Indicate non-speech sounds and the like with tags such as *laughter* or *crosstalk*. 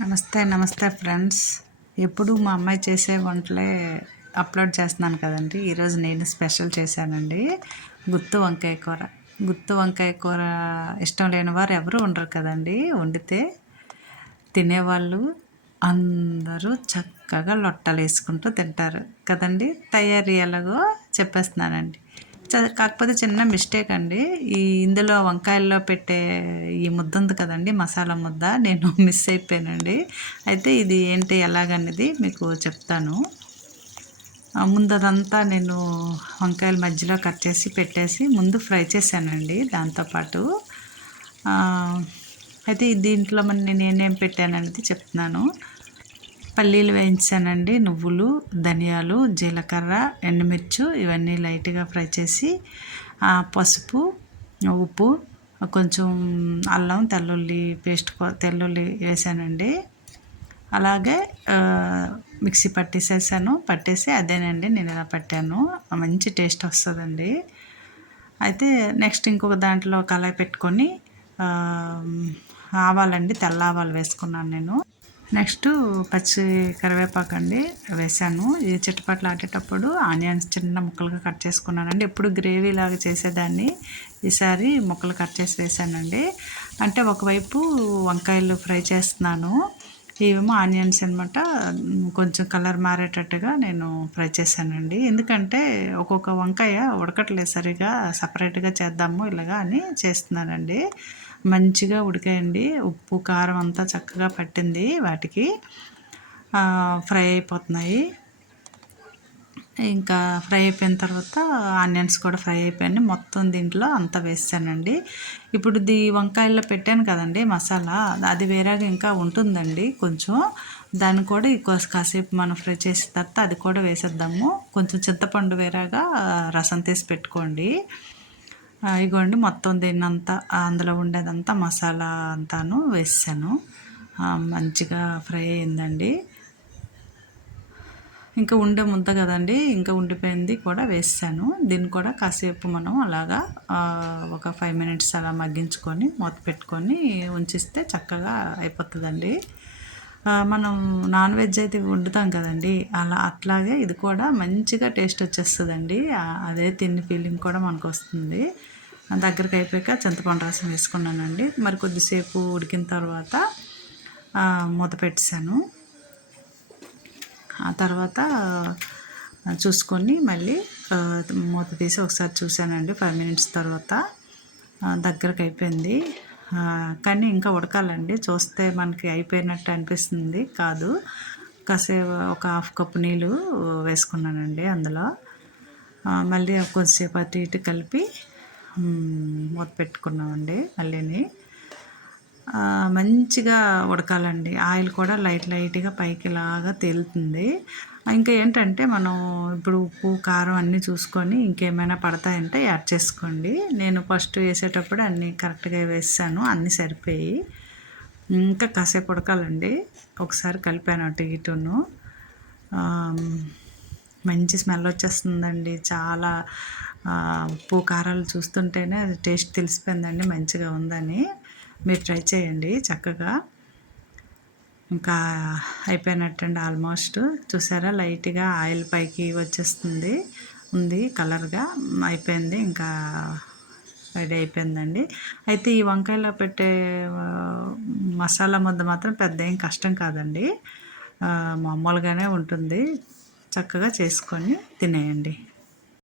నమస్తే నమస్తే ఫ్రెండ్స్. ఎప్పుడు మా అమ్మాయి చేసే వంటలే అప్లోడ్ చేస్తున్నాను కదండి. ఈరోజు నేను స్పెషల్ చేశానండి. గుత్తు వంకాయ కూర. గుత్తు వంకాయ కూర ఇష్టం లేని వారు ఎవరు ఉండరు కదండి. వండితే తినేవాళ్ళు అందరూ చక్కగా లొట్టలు వేసుకుంటూ తింటారు కదండి. తయారీ ఎలాగో చెప్పేస్తున్నానండి. కాకపోతే చిన్న మిస్టేక్ అండి. ఈ ఇందులో వంకాయల్లో పెట్టే ఈ ముద్ద ఉంది కదండి మసాలా ముద్ద నేను *laughs* మిస్ అయిపోయానండి. అయితే ఇది ఏంటి ఎలాగనేది మీకు చెప్తాను. ముందు అదంతా నేను వంకాయల మధ్యలో కట్ చేసి పెట్టేసి ముందు ఫ్రై చేశానండి దాంతోపాటు. అయితే దీంట్లో మరి నేను ఏమేం పెట్టాననేది చెప్తున్నాను. పల్లీలు వేయించానండి. నువ్వులు ధనియాలు జీలకర్ర ఎండుమిర్చు ఇవన్నీ లైట్గా ఫ్రై చేసి పసుపు ఉప్పు కొంచెం అల్లం తెల్లుల్లి పేస్ట్ తెల్లుల్లి వేసానండి. అలాగే మిక్సీ పట్టేసేసాను. పట్టేసి అదేనండి నేను ఇలా పట్టాను. మంచి టేస్ట్ వస్తుందండి. అయితే నెక్స్ట్ ఇంకొక దాంట్లో కళాయి పెట్టుకొని ఆవాలండి తెల్ల ఆవాలు వేసుకున్నాను నేను. నెక్స్ట్ పచ్చి కరివేపాకు అండి వేసాను. ఇది చిట్టపట్లు ఆడేటప్పుడు ఆనియన్స్ చిన్న ముక్కలుగా కట్ చేసుకున్నానండి. ఎప్పుడు గ్రేవీ లాగా చేసేదాన్ని. ఈసారి ముక్కలు కట్ చేసి వేసానండి. అంటే ఒకవైపు వంకాయలు ఫ్రై చేస్తున్నాను. ఇవేమో ఆనియన్స్ అనమాట కొంచెం కలర్ మారేటట్టుగా నేను ఫ్రై చేశానండి. ఎందుకంటే ఒక్కొక్క వంకాయ ఉడకట్లేదు సరిగా. సపరేట్గా చేద్దాము ఇలాగా అని చేస్తున్నానండి. మంచిగా ఉడికాయండి. ఉప్పు కారం అంతా చక్కగా పట్టింది వాటికి. ఫ్రై అయిపోతున్నాయి. ఇంకా ఫ్రై అయిపోయిన తర్వాత ఆనియన్స్ కూడా ఫ్రై అయిపోయాయి మొత్తం దీంట్లో అంతా వేసానండి. ఇప్పుడు ది వంకాయల్లో పెట్టాను కదండి మసాలా అది వేరేగా ఇంకా ఉంటుందండి కొంచెం. దాన్ని కూడా కాసేపు మనం ఫ్రై చేసిన తర్వాత అది కూడా వేసేద్దాము. కొంచెం చింతపండు వేరేగా రసం తీసి పెట్టుకోండి. ఇగోండి మొత్తం దీన్నంతా అందులో ఉండేదంతా మసాలా అంతాను వేసాను. మంచిగా ఫ్రై అయిందండి. ఇంకా ఉండే ముద్ద కదండి ఇంకా ఉండిపోయింది కూడా వేసాను. దీన్ని కూడా కాసేపు మనం అలాగా ఒక ఫైవ్ మినిట్స్ అలా మగ్గించుకొని మూత పెట్టుకొని ఉంచిస్తే చక్కగా అయిపోతుందండి. మనం నాన్ వెజ్ అయితే వండుతాం కదండి అలా అట్లాగే ఇది కూడా మంచిగా టేస్ట్ వచ్చేస్తుందండి. అదే తిన్న ఫీలింగ్ కూడా మనకు వస్తుంది. దగ్గరికి అయిపోయాక చింతపండు రసం వేసుకున్నానండి. మరి కొద్దిసేపు ఉడికిన తర్వాత మూత పెట్టాను ఆ తర్వాత చూసుకొని మళ్ళీ మూత తీసి ఒకసారి చూశానండి. ఫైవ్ మినిట్స్ తర్వాత దగ్గరకు అయిపోయింది. కానీ ఇంకా ఉడకాలండి. చూస్తే మనకి అయిపోయినట్టు అనిపిస్తుంది. కాదు. కాసేపు ఒక హాఫ్ కప్ నీళ్ళు వేసుకున్నానండి అందులో. మళ్ళీ కొద్దిసేపు అటు ఇటు కలిపి మూత పెట్టుకున్నామండి మళ్ళీని. మంచిగా ఉడకాలండి. ఆయిల్ కూడా లైట్ లైట్గా పైకి లాగా తేలుతుంది. ఇంకా ఏంటంటే మనం ఇప్పుడు ఉప్పు కారం అన్నీ చూసుకొని ఇంకేమైనా పడతాయంటే యాడ్ చేసుకోండి. నేను ఫస్ట్ వేసేటప్పుడు అన్నీ కరెక్ట్గా వేసాను అన్నీ సరిపోయి ఇంకా కాసేపు ఉడకాలండి. ఒకసారి కలిపాను అటు ఇటును. మంచి స్మెల్ వచ్చేస్తుందండి. చాలా ఉప్పు కారాలు చూస్తుంటేనే అది టేస్ట్ తెలిసిపోయిందండి మంచిగా ఉందని. మీరు ట్రై చేయండి చక్కగా. ఇంకా అయిపోయినట్టండి ఆల్మోస్ట్. చూసారా? లైట్గా ఆయిల్ పైకి వచ్చేస్తుంది. ఉంది కలర్గా అయిపోయింది ఇంకా రెడీ అయిపోయిందండి. అయితే ఈ వంకాయలో పెట్టే మసాలా ముద్ద మాత్రం పెద్ద ఏం కష్టం కాదండి. మామూలుగానే ఉంటుంది. చక్కగా చేసుకొని తినేయండి.